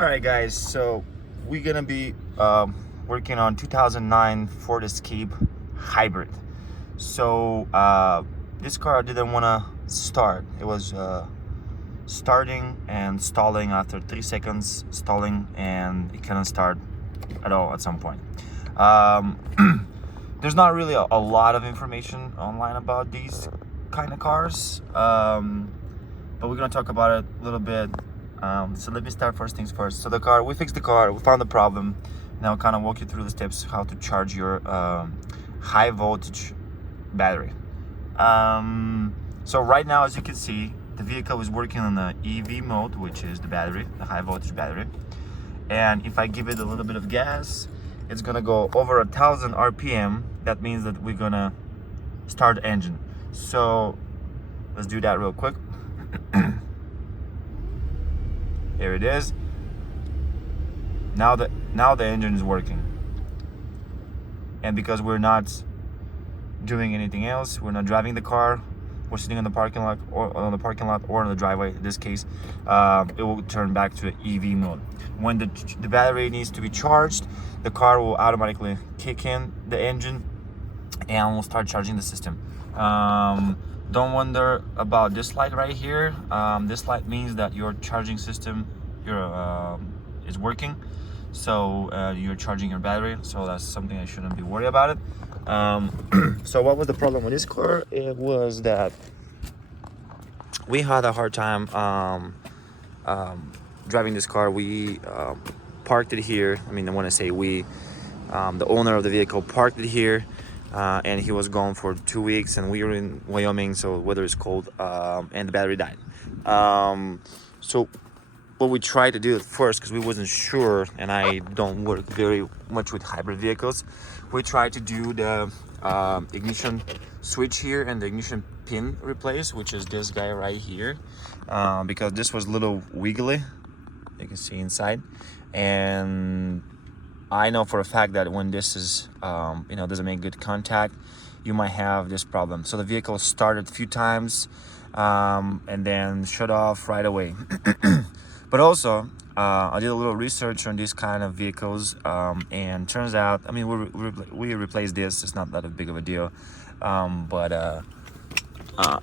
All right, guys, so we're gonna be working on 2009 Ford Escape Hybrid. So this car didn't want to start. It was starting and stalling after 3 seconds, stalling, and it couldn't start at all at some point. There's not really a lot of information online about these kind of cars, but we're gonna talk about it a little bit. So let me start first things first. So the car, we fixed the car, we found the problem. Now I'll kind of walk you through the steps how to charge your high voltage battery. So right now, as you can see, the vehicle is working on the EV mode, which is the battery, the high voltage battery. And if I give it a little bit of gas, it's gonna go over 1,000 RPM. That means that we're gonna start the engine. So let's do that real quick. Here it is. Now the engine is working. And because we're not doing anything else, we're not driving the car, we're sitting in the parking lot or on the driveway. In this case, it will turn back to EV mode. When the battery needs to be charged, the car will automatically kick in the engine and will start charging the system. Don't wonder about this light right here. This light means that your charging system is working. So you're charging your battery. So that's something I shouldn't be worried about it. So what was the problem with this car? It was that we had a hard time driving this car. We parked it here. I mean, I want to say we, the owner of the vehicle parked it here. And he was gone for 2 weeks, and we were in Wyoming, so weather is cold, and the battery died. So what we tried to do at first, because we wasn't sure, and I don't work very much with hybrid vehicles, we tried to do the ignition switch here and the ignition pin replace, which is this guy right here, because this was a little wiggly, you can see inside, and I know for a fact that when this is, doesn't make good contact, you might have this problem. So the vehicle started a few times and then shut off right away. But also, I did a little research on these kind of vehicles, and turns out, I mean, we replaced this. It's not that big of a deal, but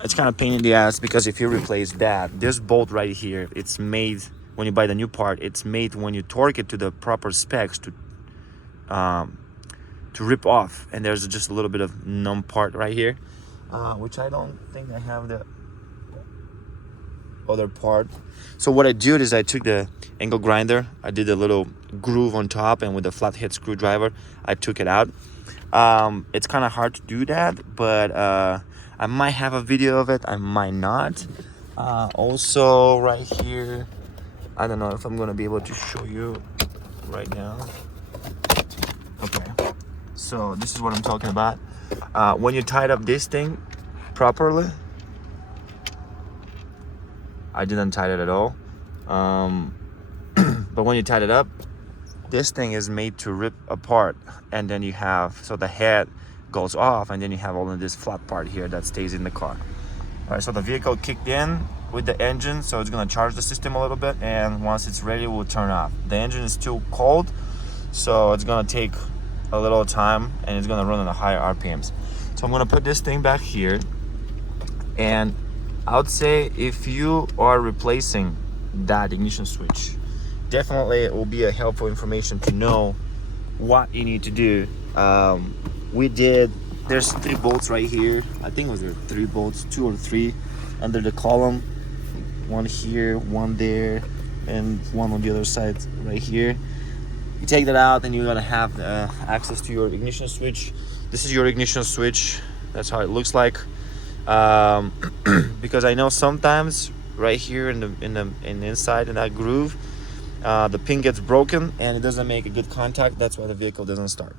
it's kind of pain in the ass, because if you replace that, this bolt right here, it's made when you buy the new part. It's made when you torque it to the proper specs to rip off, and there's just a little bit of numb part right here, which I don't think I have the other part. So what I did is I took the angle grinder, I did a little groove on top, and with a flathead screwdriver I took it out. It's kind of hard to do that, but I might have a video of it, I might not. Also right here, I don't know if I'm gonna be able to show you right now. Okay, so this is what I'm talking about. When you tied up this thing properly, I didn't tie it at all, but when you tied it up, this thing is made to rip apart, and then you have, so the head goes off, and then you have all of this flat part here that stays in the car. All right, so the vehicle kicked in with the engine, so it's gonna charge the system a little bit, and once it's ready, we'll turn off. The engine is still cold, so it's gonna take a little time, and it's gonna run on a higher RPMs. So I'm gonna put this thing back here, and I would say if you are replacing that ignition switch, definitely it will be a helpful information to know what you need to do. There's 3 bolts right here. I think it was there 3 bolts, 2 or 3 under the column. One here, one there, and one on the other side right here. You take that out, and you're gonna have access to your ignition switch. This is your ignition switch. That's how it looks like. Because I know sometimes right here in the inside in that groove, the pin gets broken and it doesn't make a good contact. That's why the vehicle doesn't start.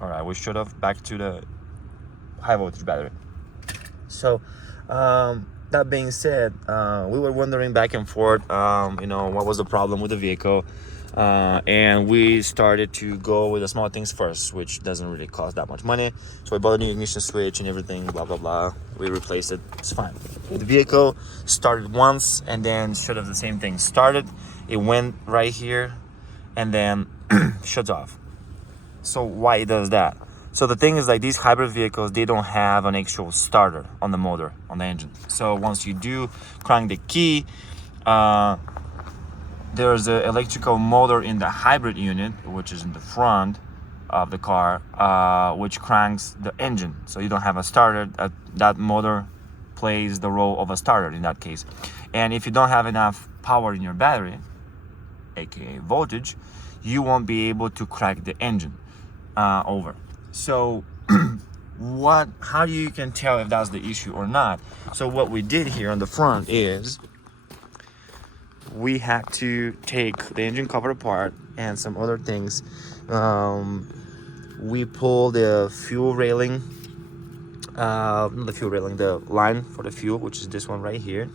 All right, we should have back to the high voltage battery. So that being said, we were wondering back and forth, you know, what was the problem with the vehicle, and we started to go with the small things first, which doesn't really cost that much money. So we bought a new ignition switch and everything, blah blah blah. We replaced it. It's fine. The vehicle started once, and then should have the same thing. Started, it went right here, and then shuts off. So why it does that? So the thing is, like, these hybrid vehicles, they don't have an actual starter on the motor, on the engine. So once you do crank the key, there's an electrical motor in the hybrid unit, which is in the front of the car, which cranks the engine. So you don't have a starter. That motor plays the role of a starter in that case. And if you don't have enough power in your battery, aka voltage, you won't be able to crank the engine over. So how do you can tell if that's the issue or not? So what we did here on the front is we had to take the engine cover apart and some other things. We pulled the fuel railing, the line for the fuel, which is this one right here,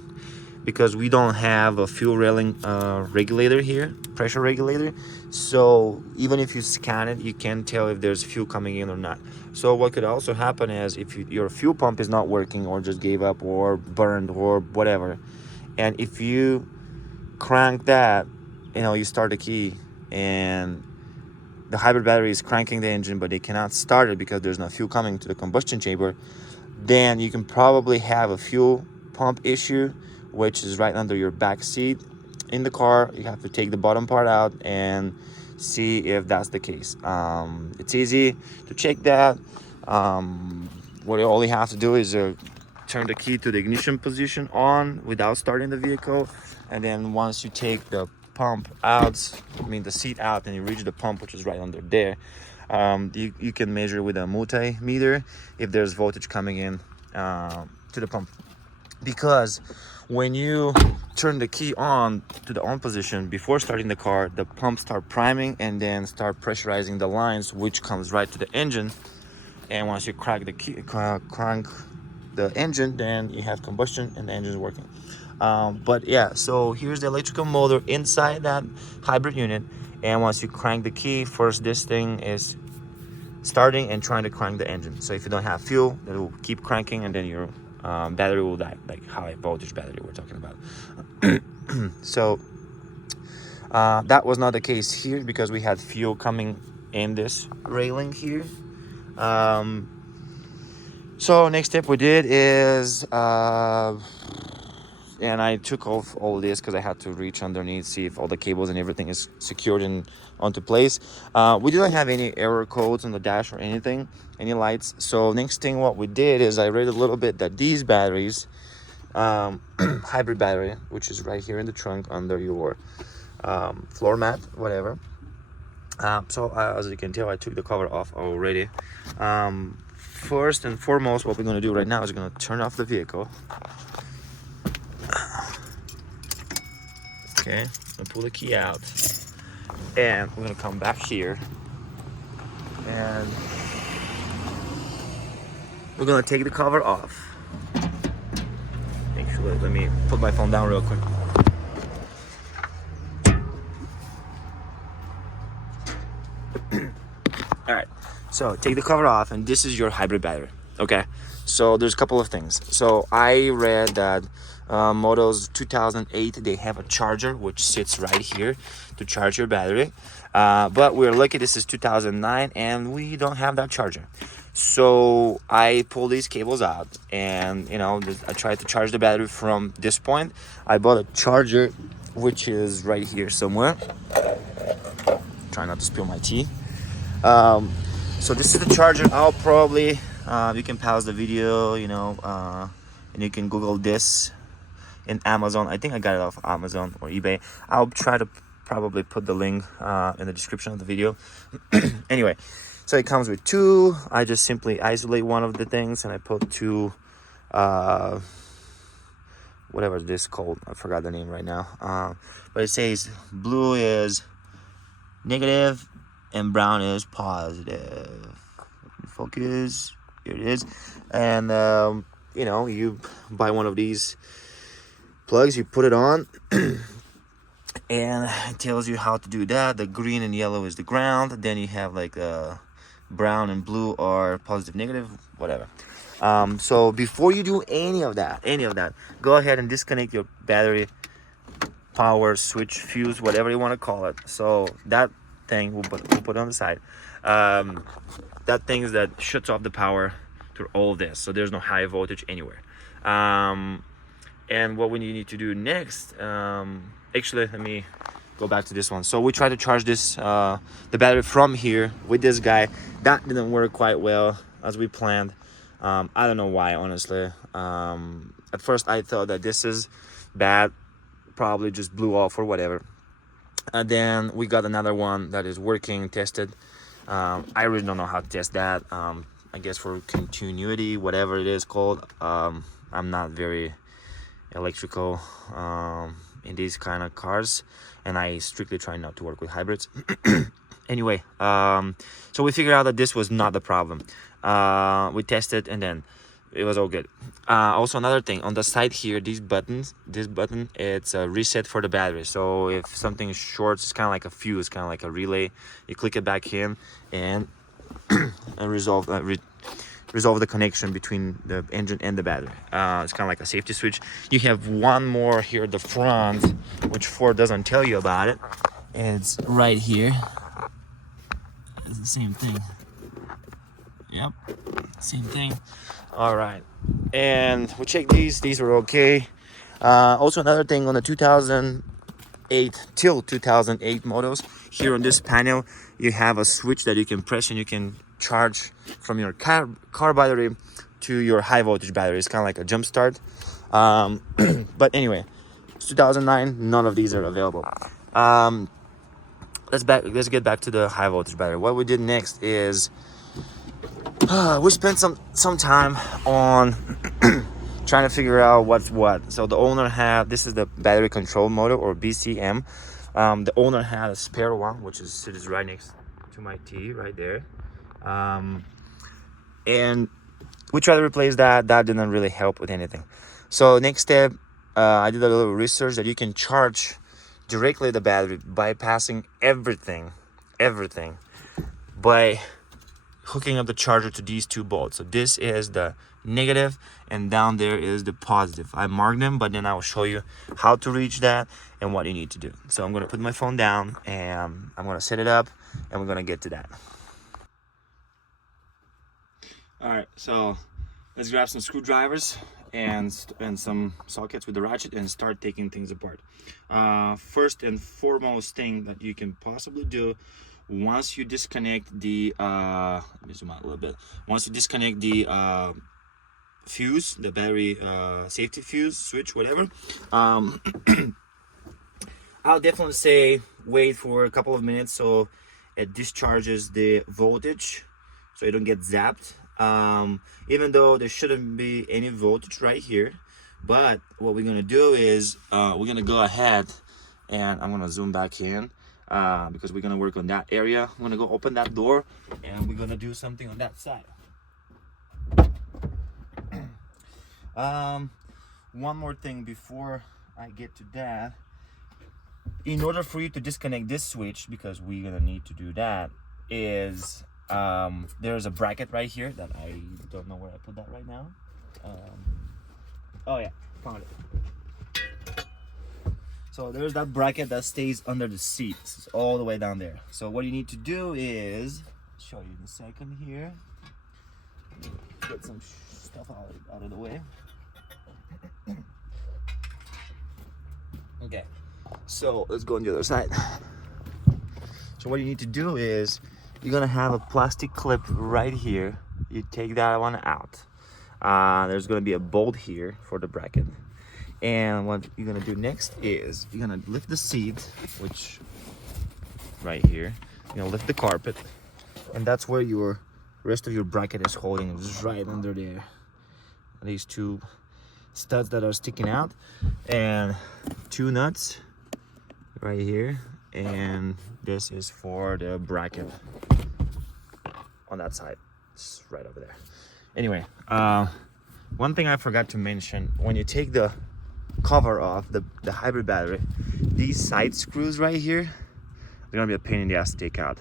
because we don't have a fuel railing regulator here, pressure regulator. So even if you scan it, you can't tell if there's fuel coming in or not. So what could also happen is if your fuel pump is not working, or just gave up, or burned, or whatever, and if you crank that, you know, you start the key and the hybrid battery is cranking the engine, but they cannot start it because there's no fuel coming to the combustion chamber, then you can probably have a fuel pump issue, which is right under your back seat in the car. You have to take the bottom part out and see if that's the case. It's easy to check that. What all you have to do is turn the key to the ignition position on without starting the vehicle, and then once you take the pump out, the seat out, and you reach the pump, which is right under there, you can measure with a multimeter if there's voltage coming in to the pump. Because when you turn the key on to the on position before starting the car, the pump start priming and then start pressurizing the lines, which comes right to the engine. And once you crank the key, crank the engine, then you have combustion and the engine is working. But yeah, so here's the electrical motor inside that hybrid unit, and once you crank the key, first this thing is starting and trying to crank the engine. So if you don't have fuel, it will keep cranking, and then your battery will die, like high voltage battery we're talking about. So that was not the case here, because we had fuel coming in this railing here. So next step we did is and I took off all this because I had to reach underneath, see if all the cables and everything is secured and onto place. We didn't have any error codes on the dash or anything, any lights. So next thing what we did is I read a little bit that these batteries, hybrid battery, which is right here in the trunk under your floor mat, whatever. So as you can tell, I took the cover off already. First and foremost, what we're going to do right now is going to turn off the vehicle. Okay, I'm gonna pull the key out, and we're gonna come back here, and we're gonna take the cover off. Actually, let me put my phone down real quick. All right, so take the cover off, and this is your hybrid battery. Okay, so there's a couple of things. So I read that models 2008, they have a charger which sits right here to charge your battery, but we're lucky this is 2009 and we don't have that charger. So I pulled these cables out, and I tried to charge the battery from this point. I bought a charger which is right here somewhere. Try not to spill my tea. So this is the charger. I'll probably you can pause the video, and you can Google this in Amazon. I think I got it off Amazon or eBay. I'll try to probably put the link in the description of the video. Anyway, so it comes with two. I just simply isolate one of the things, and I put two whatever this is called, I forgot the name right now, but it says blue is negative and brown is positive. Focus, here it is. And you know, you buy one of these plugs, you put it on, and it tells you how to do that. The green and yellow is the ground. Then you have like brown and blue are positive, negative, whatever. So before you do any of that, go ahead and disconnect your battery, power switch, fuse, whatever you want to call it. So that thing we'll put on the side. That thing is that shuts off the power to all this, so there's no high voltage anywhere. And what we need to do next, actually let me go back to this one. So we tried to charge this the battery from here with this guy. That didn't work quite well as we planned. I don't know why, honestly. At first I thought that this is bad, probably just blew off or whatever. And then we got another one that is working, tested. I really don't know how to test that. I guess for continuity, whatever it is called. I'm not very electrical in these kind of cars, and I strictly try not to work with hybrids. Anyway, so we figured out that this was not the problem. We tested, and then it was all good. Also, another thing on the side here, this button, it's a reset for the battery. So if something is short, it's kind of like a fuse, kind of like a relay. You click it back in and resolve the connection between the engine and the battery. It's kind of like a safety switch. You have one more here at the front, which Ford doesn't tell you about it. It's right here. It's the same thing. Yep, same thing. All right, and we checked these were okay. Also, another thing on the 2008 till 2008 models, here on this panel you have a switch that you can press and you can charge from your car battery to your high voltage battery. It's kind of like a jump start. But anyway, it's 2009, none of these are available. Let's get back to the high voltage battery. What we did next is we spent some time on trying to figure out what's what. So the owner had, this is the battery control motor, or BCM. The owner had a spare one, which is right next to my T right there. And we tried to replace that. That didn't really help with anything. So next step, I did a little research that you can charge directly the battery, bypassing everything by hooking up the charger to these two bolts. So this is the negative and down there is the positive. I marked them, but then I will show you how to reach that and what you need to do. So I'm going to put my phone down and I'm going to set it up and we're going to get to that. All right, so let's grab some screwdrivers and some sockets with the ratchet and start taking things apart. First and foremost thing that you can possibly do, once you disconnect the let me zoom out a little bit. Once you disconnect the fuse, the battery safety fuse switch, whatever, I'll definitely say wait for a couple of minutes so it discharges the voltage, so you don't get zapped. Even though there shouldn't be any voltage right here, but what we're gonna do is we're gonna go ahead and I'm gonna zoom back in because we're gonna work on that area. I'm gonna go open that door and we're gonna do something on that side. One more thing before I get to that. In order for you to disconnect this switch, because we're gonna need to do that, is there's a bracket right here that I don't know where I put that right now. Oh yeah, found it. So there's that bracket that stays under the seat. It's all the way down there. So what you need to do is, I'll show you in a second here. Get some stuff out of the way. Okay, so let's go on the other side. So what you need to do is, you're gonna have a plastic clip right here. You take that one out. There's gonna be a bolt here for the bracket. And what you're gonna do next is you're gonna lift the seat, which right here. You're gonna lift the carpet, and that's where your rest of your bracket is holding. It's right under there. These two studs that are sticking out, and two nuts right here. And this is for the bracket on that side. It's right over there. Anyway, One thing I forgot to mention, when you take the cover off the hybrid battery, these side screws right here, they're gonna be a pain in the ass to take out.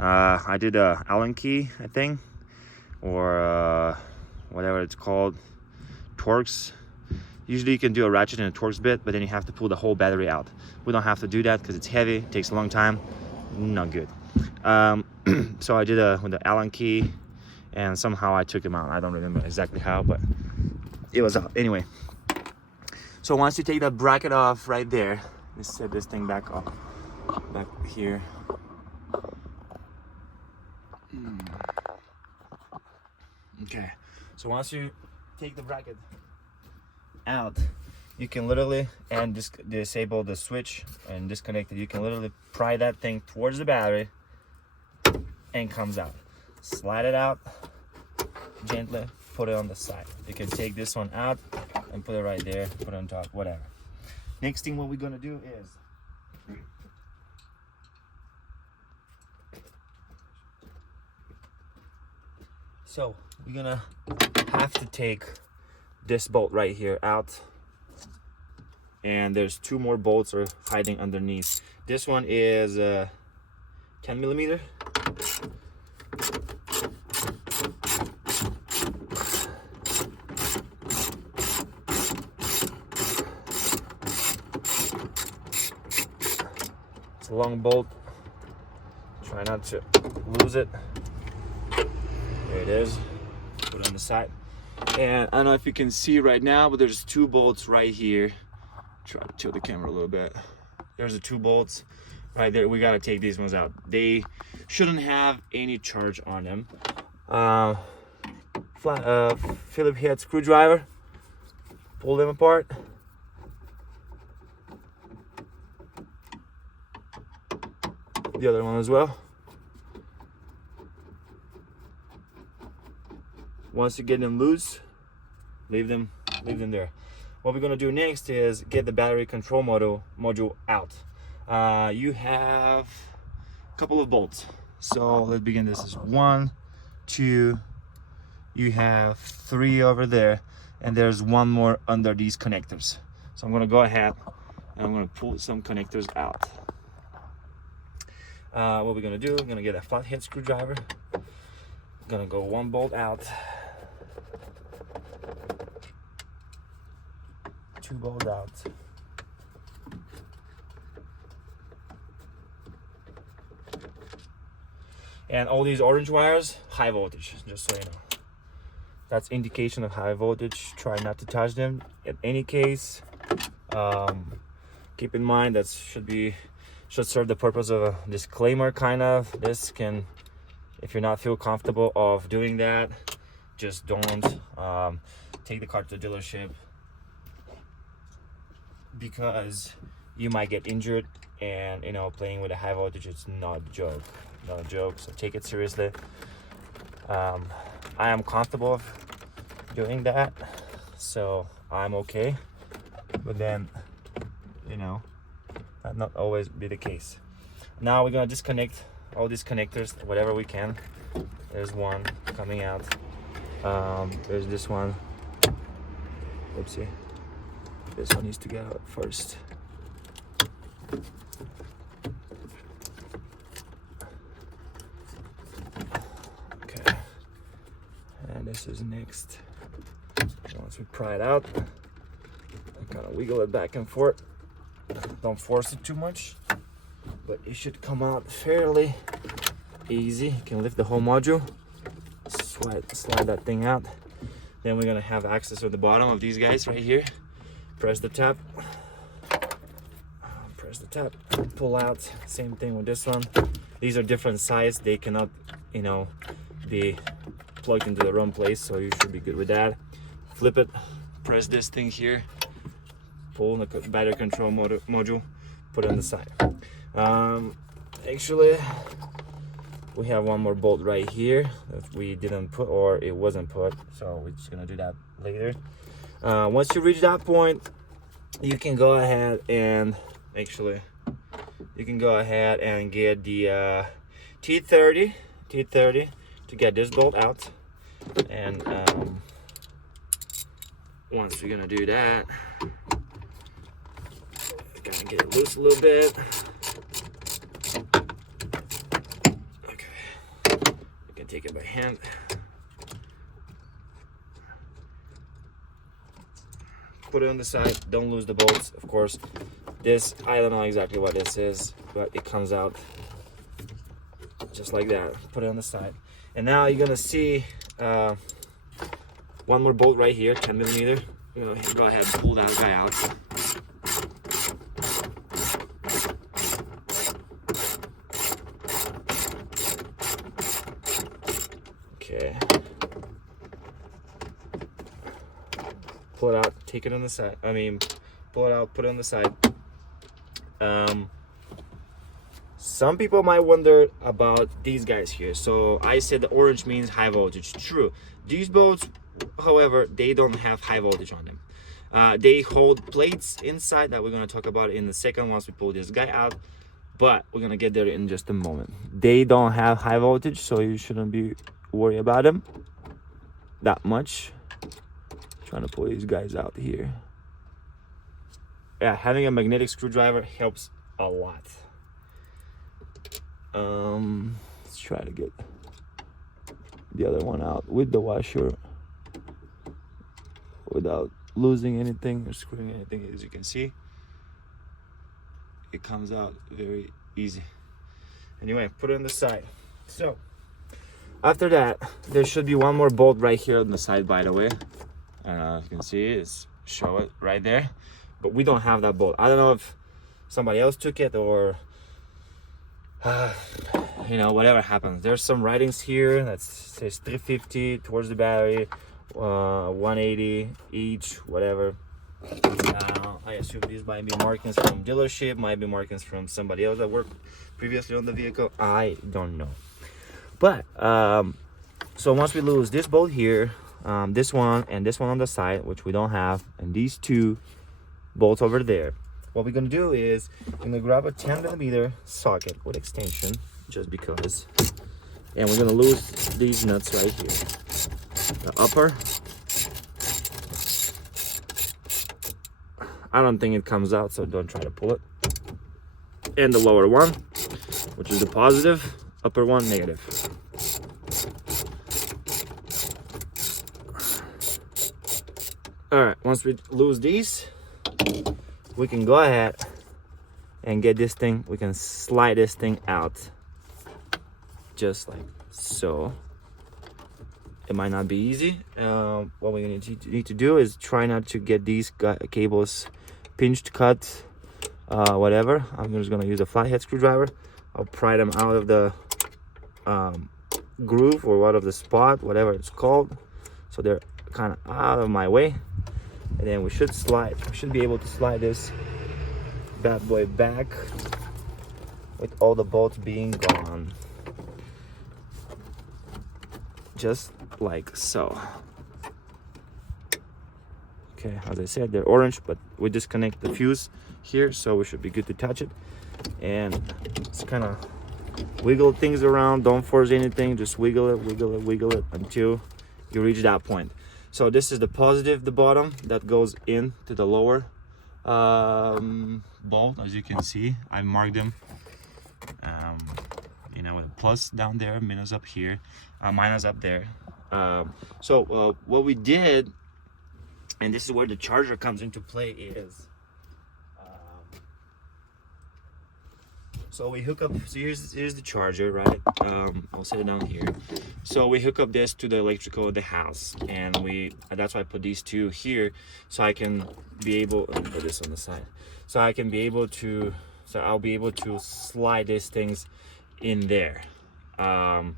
I did a Allen key, I think, or whatever it's called, Torx. Usually you can do a ratchet and a Torx bit, but then you have to pull the whole battery out. We don't have to do that because it's heavy, it takes a long time, not good. So I did with the Allen key, and somehow I took him out. I don't remember exactly how, but it was out anyway. So once you take that bracket off right there, let's set this thing back up, back here. Okay, so once you take the bracket out, you can literally, and disable the switch and disconnect it. You can literally pry that thing towards the battery and comes out. Slide it out gently, put it on the side. You can take this one out and put it right there, put it on top, whatever. Next thing what we're gonna do is so we're gonna have to take this bolt right here out, and there's two more bolts are hiding underneath. This one is 10 millimeter. It's a long bolt. Try not to lose it. There it is. Put it on the side. And I don't know if you can see right now, but there's two bolts right here. Try to tilt the camera a little bit. There's the two bolts right there. We gotta take these ones out. They shouldn't have any charge on them. Phillips head screwdriver. Pull them apart. The other one as well. Once you get them loose, leave them there. What we're gonna do next is get the battery control module out. You have a couple of bolts. So let's begin. This is 1, 2, you have 3 over there, and there's one more under these connectors. So I'm gonna go ahead and I'm gonna pull some connectors out. What we're gonna do, we're gonna get a flathead screwdriver. Gonna go one bolt out, 2 bolts out, and all these orange wires, high voltage, just so you know. That's indication of high voltage. Try not to touch them. In any case, keep in mind that should serve the purpose of a disclaimer, kind of. This can, if you're not feel comfortable of doing that, just don't take the car to the dealership, because you might get injured, and you know, playing with a high voltage, it's not a joke, so take it seriously. I am comfortable of doing that, so I'm okay, but then, you know, that not always be the case. Now we're gonna disconnect all these connectors, whatever we can. There's one coming out. There's this one. Oopsie. This one needs to get out first. Okay. And this is next. Once we pry it out, I kind of wiggle it back and forth. Don't force it too much, but it should come out fairly easy. You can lift the whole module, slide that thing out. Then we're gonna have access to the bottom of these guys right here. Press the tab, pull out. Same thing with this one. These are different sizes. They cannot, you know, be plugged into the wrong place, so you should be good with that. Flip it, press this thing here, pull the battery control module, put it on the side. Actually, we have one more bolt right here that we didn't put, or it wasn't put, so we're just gonna do that later. Once you reach that point, you can go ahead and get the T30 to get this bolt out, and once we're gonna do that, gotta get it loose a little bit. Okay, you can take it by hand. Put it on the side, don't lose the bolts, of course. This, I don't know exactly what this is, but it comes out just like that. Put it on the side. And now you're gonna see one more bolt right here, 10 millimeter. Go ahead and pull that guy out. Okay. Pull it out, take it on the side. Pull it out, put it on the side. Some people might wonder about these guys here. So I said the orange means high voltage. True. These bolts, however, they don't have high voltage on them. They hold plates inside that we're going to talk about in a second once we pull this guy out. But we're going to get there in just a moment. They don't have high voltage, so you shouldn't be worried about them that much. Trying to pull these guys out here. Yeah, having a magnetic screwdriver helps a lot. Let's try to get the other one out with the washer without losing anything or screwing anything. As you can see, it comes out very easy. Anyway, put it on the side. So after that, there should be one more bolt right here on the side, by the way. As you can see, it's show it right there, but we don't have that bolt. I don't know if somebody else took it or you know, whatever happens. There's some writings here that says 350 towards the battery, 180 each, whatever. I assume these might be markings from dealership, might be markings from somebody else that worked previously on the vehicle. I don't know. But so once we lose this bolt here, this one and this one on the side, which we don't have, and these two bolts over there, what we're gonna do is I'm gonna grab a 10 millimeter socket with extension, just because, and we're gonna lose these nuts right here. The upper, I don't think it comes out, so don't try to pull it. And the lower one, which is the positive, upper one negative. All right, once we lose these, we can go ahead and get this thing, we can slide this thing out just like so. It might not be easy. What we need to do is try not to get these cables pinched, cut, whatever. I'm just gonna use a flathead screwdriver. I'll pry them out of the groove or out of the spot, whatever it's called, so they're kind of out of my way. And then we should be able to slide this bad boy back with all the bolts being gone, just like so. Okay, as I said, they're orange, but we disconnect the fuse here, so we should be good to touch it. And just kind of wiggle things around, don't force anything, just wiggle it until you reach that point. So this is the positive, the bottom that goes into the lower bolt. As you can see, I marked them, you know, with a plus down there, minus up here, minus up there. So what we did, and this is where the charger comes into play, is so we hook up, so here's the charger, right? I'll set it down here. So we hook up this to the electrical of the house, and that's why I put these two here, so I can be able, let me put this on the side, so I can be able to, so I'll be able to slide these things in there. And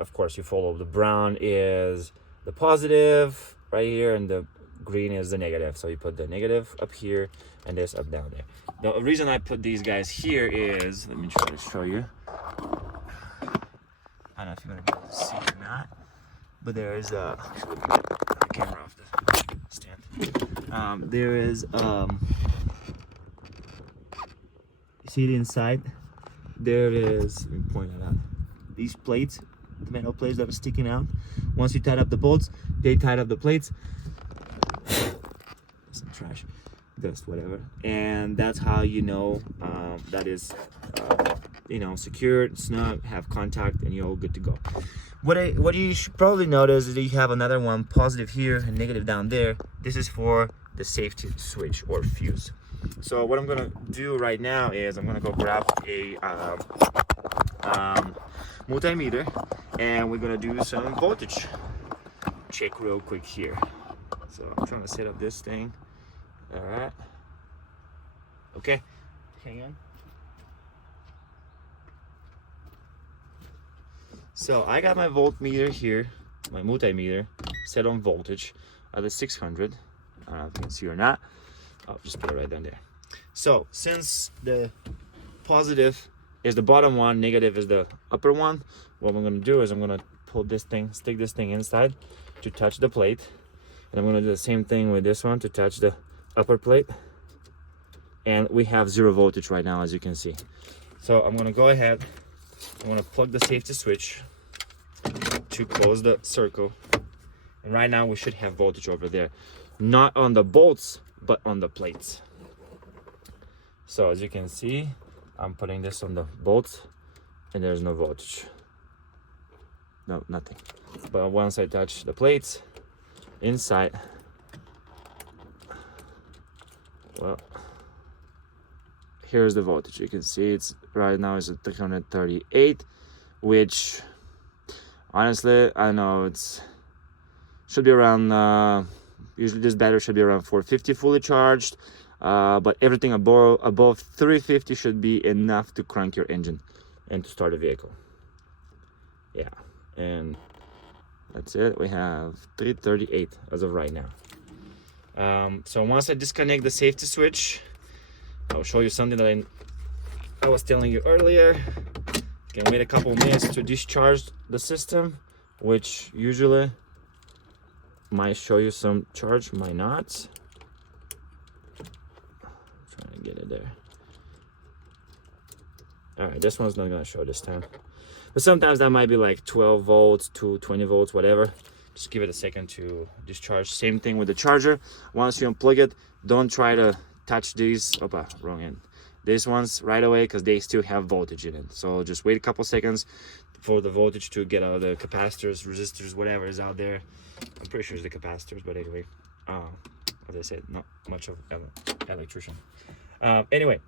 of course you follow, the brown is the positive right here, and the green is the negative. So you put the negative up here and this up down there. The reason I put these guys here is, let me try to show you. I don't know if you're gonna be able to see or not, but there is a, actually, the camera off the stand. There is see it inside, there is, let me point it out, these plates, the metal plates that are sticking out. Once you tied up the bolts, they tied up the plates. some trash, dust, whatever. And that's how you know that is you know, secured, snug, have contact, and you're all good to go. What you should probably notice is that you have another one positive here and negative down there. This is for the safety switch or fuse. So what I'm gonna do right now is I'm gonna go grab a multimeter, and we're gonna do some voltage check real quick here. So I'm trying to set up this thing. All right. Okay. Hang on. So I got my voltmeter here, my multimeter, set on voltage at the 600. I don't know if you can see or not. I'll just put it right down there. So since the positive is the bottom one, negative is the upper one, what I'm gonna do is I'm gonna pull this thing, stick this thing inside to touch the plate. And I'm gonna do the same thing with this one to touch the upper plate. And we have 0 voltage right now, as you can see. So I'm gonna go ahead, I'm gonna plug the safety switch to close the circle. And right now we should have voltage over there. Not on the bolts, but on the plates. So as you can see, I'm putting this on the bolts and there's no voltage. No, nothing. But once I touch the plates inside, well, here's the voltage. You can see it's right now is at 338, which honestly, I know it's should be around usually this battery should be around 450 fully charged, but everything above 350 should be enough to crank your engine and to start a vehicle. Yeah, and that's it. We have 338 as of right now. So once I disconnect the safety switch, I'll show you something that I was telling you earlier. You can wait a couple minutes to discharge the system, which usually might show you some charge, might not. I'm trying to get it there. All right, this one's not gonna show this time, but sometimes that might be like 12 volts to 20 volts, whatever. Just give it a second to discharge. Same thing with the charger. Once you unplug it, don't try to touch these, wrong end, these ones right away, because they still have voltage in it. So just wait a couple seconds for the voltage to get out of the capacitors, resistors, whatever is out there. I'm pretty sure it's the capacitors, but anyway, as I said, not much of an electrician. Anyway,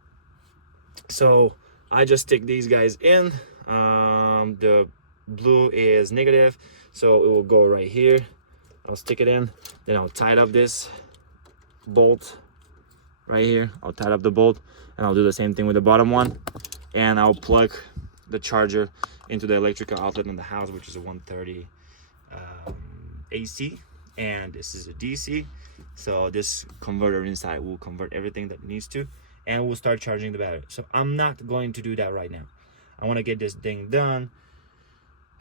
so I just stick these guys in. The blue is negative, so it will go right here. I'll stick it in, then I'll tighten up this bolt right here. I'll tighten up the bolt, and I'll do the same thing with the bottom one, and I'll plug the charger into the electrical outlet in the house, which is a 130 AC, and this is a DC. So this converter inside will convert everything that it needs to, and we'll start charging the battery. So I'm not going to do that right now. I want to get this thing done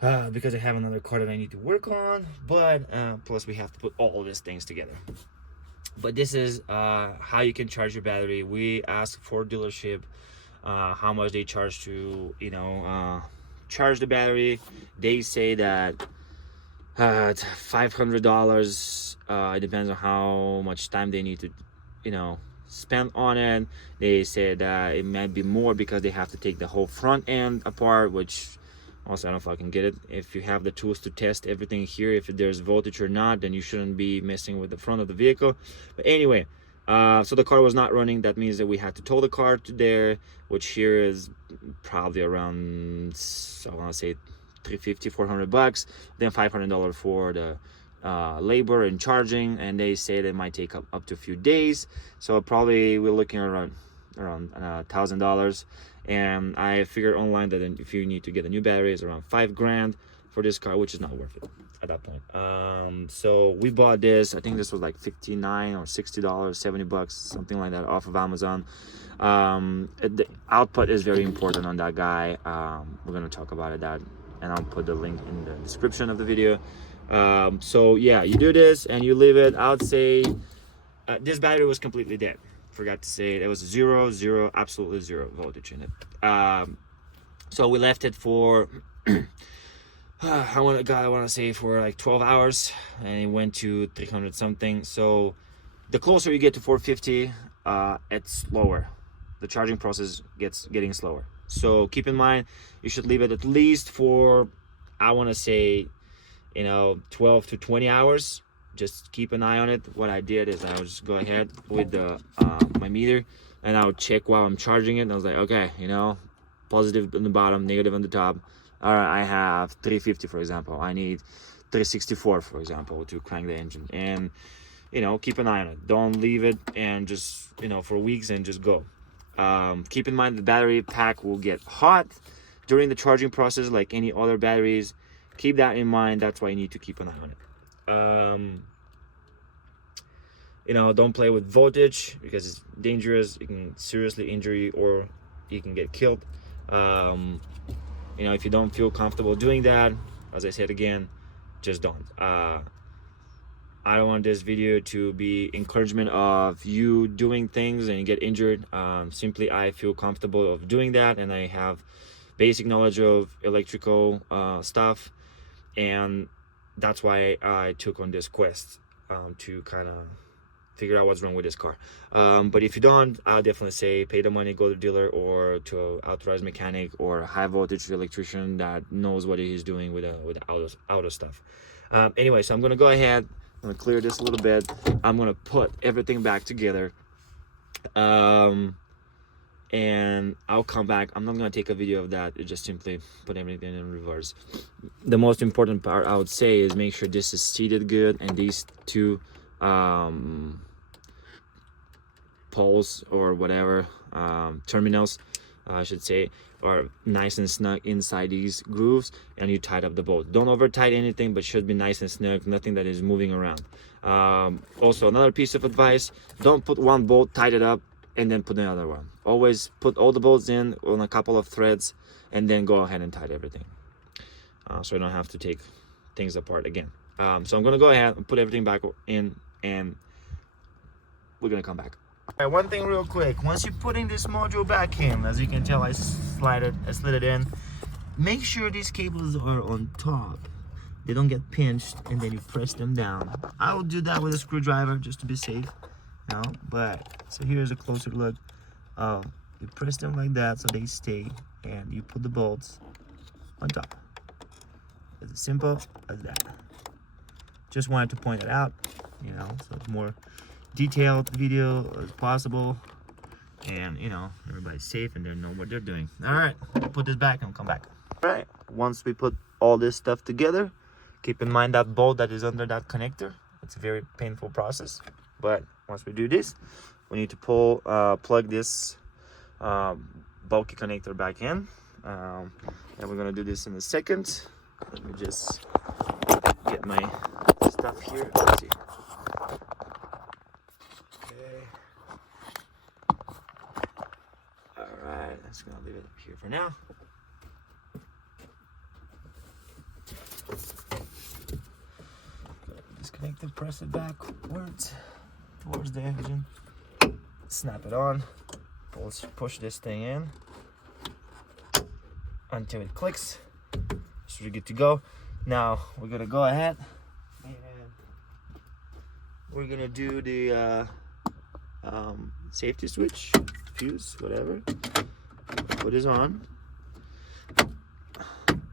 because I have another car that I need to work on, but plus we have to put all these things together. But this is how you can charge your battery. We ask for dealership how much they charge to, you know, charge the battery. They say that it's $500. It depends on how much time they need to, you know, spend on it. They said it might be more because they have to take the whole front end apart, which also I don't fucking get it. If you have the tools to test everything here, if there's voltage or not, then you shouldn't be messing with the front of the vehicle. But anyway, so the car was not running. That means that we had to tow the car to there, which here is probably around, I want to say $350, $400, then $500 for the labor and charging, and they say it might take up to a few days. So probably we're looking around $1,000. And I figured online that if you need to get a new battery, it's around $5,000 for this car, which is not worth it at that point. So we bought this. I think this was like $59 or $60, $70, something like that, off of Amazon. The output is very important on that guy. We're gonna talk about it, and I'll put the link in the description of the video. So yeah, you do this and you leave it. I would say this battery was completely dead. Forgot to say it was zero, absolutely zero voltage in it. So we left it for I want to say for like 12 hours, and it went to 300 something. So the closer you get to 450, it's slower. The charging process getting slower. So keep in mind, you should leave it at least for, I want to say, 12 to 20 hours. Just keep an eye on it. What I did is I would just go ahead with the my meter, and I would check while I'm charging it. And I was like, okay, positive on the bottom, negative on the top. All right, I have 350, for example. I need 364, for example, to crank the engine. And keep an eye on it. Don't leave it and just for weeks and just go. Keep in mind the battery pack will get hot during the charging process, like any other batteries. Keep that in mind. That's why you need to keep an eye on it. Don't play with voltage because it's dangerous. It can seriously injure you, or you can get killed. If you don't feel comfortable doing that, as I said again, just don't. I don't want this video to be encouragement of you doing things and you get injured. Simply, I feel comfortable of doing that, and I have basic knowledge of electrical stuff, and that's why I took on this quest to kind of figure out what's wrong with this car. But if you don't, I'll definitely say pay the money, go to the dealer or to an authorized mechanic or a high voltage electrician that knows what he's doing with the auto stuff. Anyway, so I'm gonna go ahead. I'm gonna clear this a little bit. I'm gonna put everything back together. And I'll come back. I'm not gonna take a video of that. It just simply put everything in reverse. The most important part, I would say, is make sure this is seated good, and these two poles or whatever terminals, I should say, are nice and snug inside these grooves, and you tight up the bolt. Don't over tight anything, but should be nice and snug, nothing that is moving around. Also, another piece of advice: don't put one bolt, tight it up, and then put another one. Always put all the bolts in on a couple of threads, and then go ahead and tighten everything, so you don't have to take things apart again. So I'm gonna go ahead and put everything back in, and we're gonna come back. All right, one thing real quick: once you're putting this module back in, as you can tell, I slid it in. Make sure these cables are on top. They don't get pinched, and then you press them down. I will do that with a screwdriver just to be safe. But so here's a closer look. You press them like that so they stay, and you put the bolts on top. It's as simple as that. Just wanted to point it out, so it's more detailed video as possible, and everybody's safe and they know what they're doing. All right, put this back and come back. All right, once we put all this stuff together, keep in mind that bolt that is under that connector. It's a very painful process, but once we do this, we need to plug this bulky connector back in, and we're gonna do this in a second. Let me just get my stuff here. Let's see. Okay. All right, I'm just gonna leave it up here for now. Disconnect it, press it backwards towards the engine, snap it on, push this thing in until it clicks. So we're good to go. Now we're gonna go ahead and we're gonna do the safety switch, fuse, whatever. Put this on,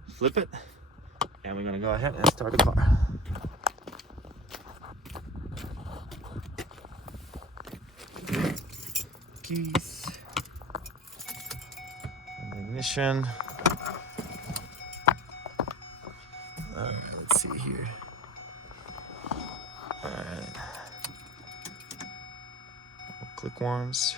flip it, and we're gonna go ahead and start the car. Keys, and ignition. Let's see here. All right, click once.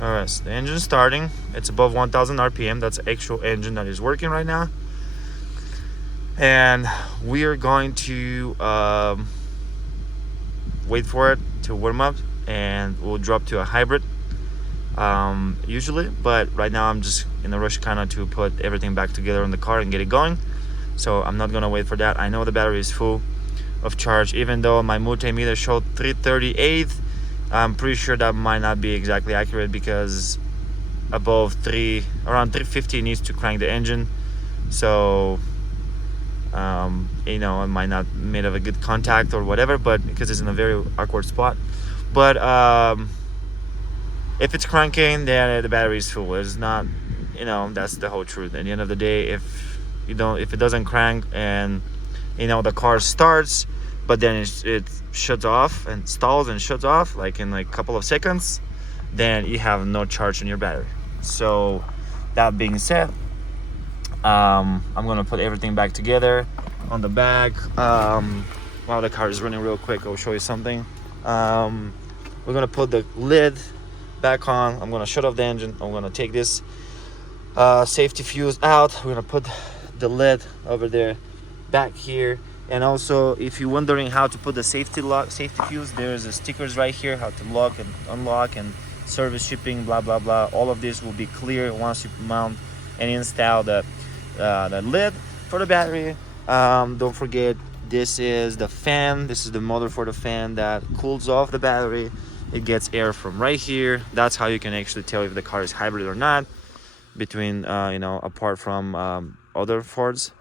All right, so the engine's starting. It's above 1,000 RPM. That's the actual engine that is working right now. And we are going to wait for it to warm up, and we'll drop to a hybrid usually. But right now I'm just in a rush kind of to put everything back together in the car and get it going. So I'm not gonna wait for that. I know the battery is full of charge, even though my multimeter showed 338. I'm pretty sure that might not be exactly accurate, because above around 350 needs to crank the engine. So You know, it might not made of a good contact or whatever, but because it's in a very awkward spot. But if it's cranking, then the battery is full. It's not, you know, that's the whole truth. At the end of the day, if it doesn't crank and, you know, the car starts, but then it shuts off and stalls and shuts off like in like a couple of seconds, then you have no charge on your battery. So that being said, I'm gonna put everything back together on the back. While the car is running real quick, I'll show you something. We're gonna put the lid back on. I'm gonna shut off the engine. I'm gonna take this safety fuse out. We're gonna put the lid over there back here. And also, if you're wondering how to put the safety fuse, there's the stickers right here, how to lock and unlock and service shipping, blah blah blah. All of this will be clear once you mount and install the lid for the battery. Don't forget, this is the fan. This is the motor for the fan that cools off the battery. It gets air from right here. That's how you can actually tell if the car is hybrid or not, between you know, apart from other Fords.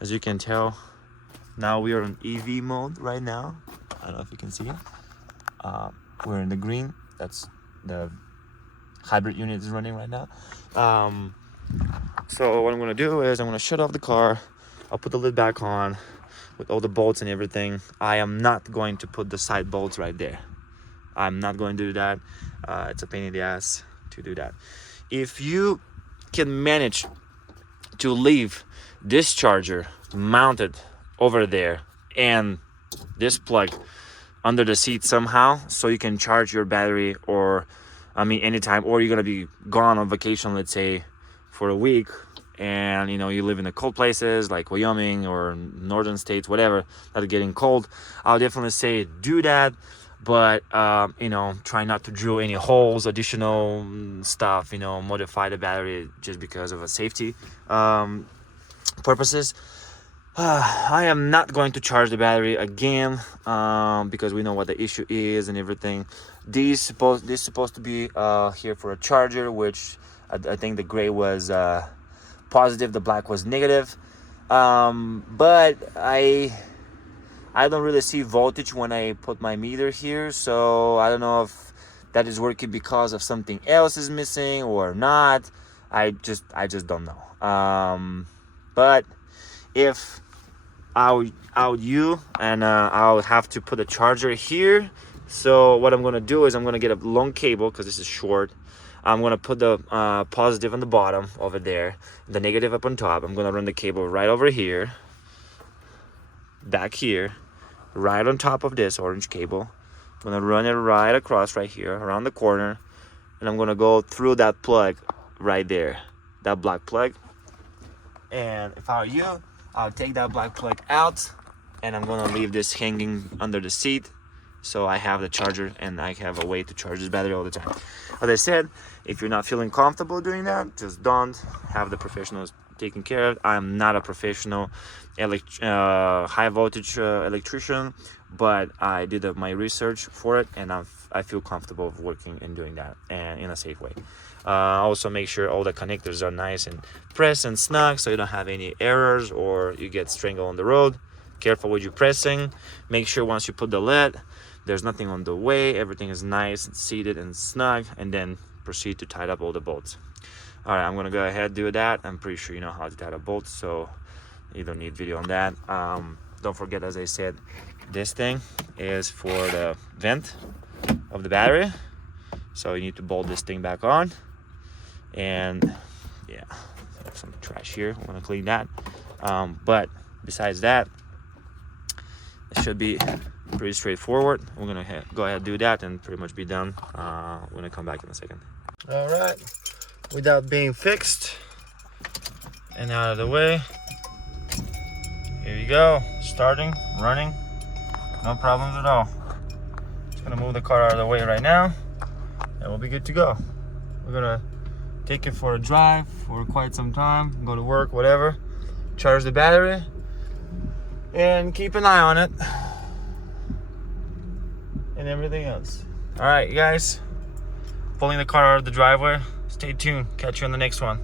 As you can tell, now we are in EV mode right now. I don't know if you can see it. We're in the green. That's the hybrid unit is running right now. So what I'm gonna do is I'm gonna shut off the car. I'll put the lid back on with all the bolts and everything. I am not going to put the side bolts right there. I'm not going to do that. It's a pain in the ass to do that. If you can manage to leave this charger mounted over there and this plug under the seat somehow, so you can charge your battery, or I mean anytime, or you're gonna be gone on vacation, let's say for a week, and you know, you live in the cold places like Wyoming or northern states, whatever, that are getting cold, I'll definitely say do that. But you know, try not to drill any holes, additional stuff, you know, modify the battery just because of a safety purposes. I am not going to charge the battery again because we know what the issue is and everything. This supposed to be here for a charger, which I think the gray was positive, the black was negative. But I don't really see voltage when I put my meter here, so I don't know if that is working because of something else is missing or not. I just don't know. But if I would you and I'll have to put a charger here. So what I'm gonna do is I'm gonna get a long cable, because this is short. I'm gonna put the positive on the bottom over there, the negative up on top. I'm gonna run the cable right over here, back here, right on top of this orange cable. I'm gonna run it right across right here around the corner, and I'm gonna go through that plug right there, that black plug. And if I were you, I'll take that black plug out, and I'm gonna leave this hanging under the seat, so I have the charger and I have a way to charge this battery all the time. As I said, if you're not feeling comfortable doing that, just don't. Have the professionals taken care of. I'm not a professional high voltage electrician, but I did my research for it, and I feel comfortable working and doing that, and in a safe way. Also make sure all the connectors are nice and pressed and snug, so you don't have any errors or you get strangled on the road. Careful with your pressing. Make sure once you put the lid, there's nothing on the way, everything is nice and seated and snug, and then proceed to tighten up all the bolts. All right, I'm gonna go ahead and do that. I'm pretty sure you know how to tighten up bolts, so you don't need video on that. Don't forget, as I said, this thing is for the vent of the battery, so you need to bolt this thing back on. And yeah, some trash here, I want to clean that. But besides that, it should be pretty straightforward. We're gonna go ahead and do that and pretty much be done. We're gonna come back in a second. All right, without being fixed and out of the way, here you go, starting, running, no problems at all. Just gonna move the car out of the way right now, and we'll be good to go. We're gonna take it for a drive for quite some time, go to work, whatever, charge the battery, and keep an eye on it and everything else. All right, you guys, pulling the car out of the driveway. Stay tuned. Catch you on the next one.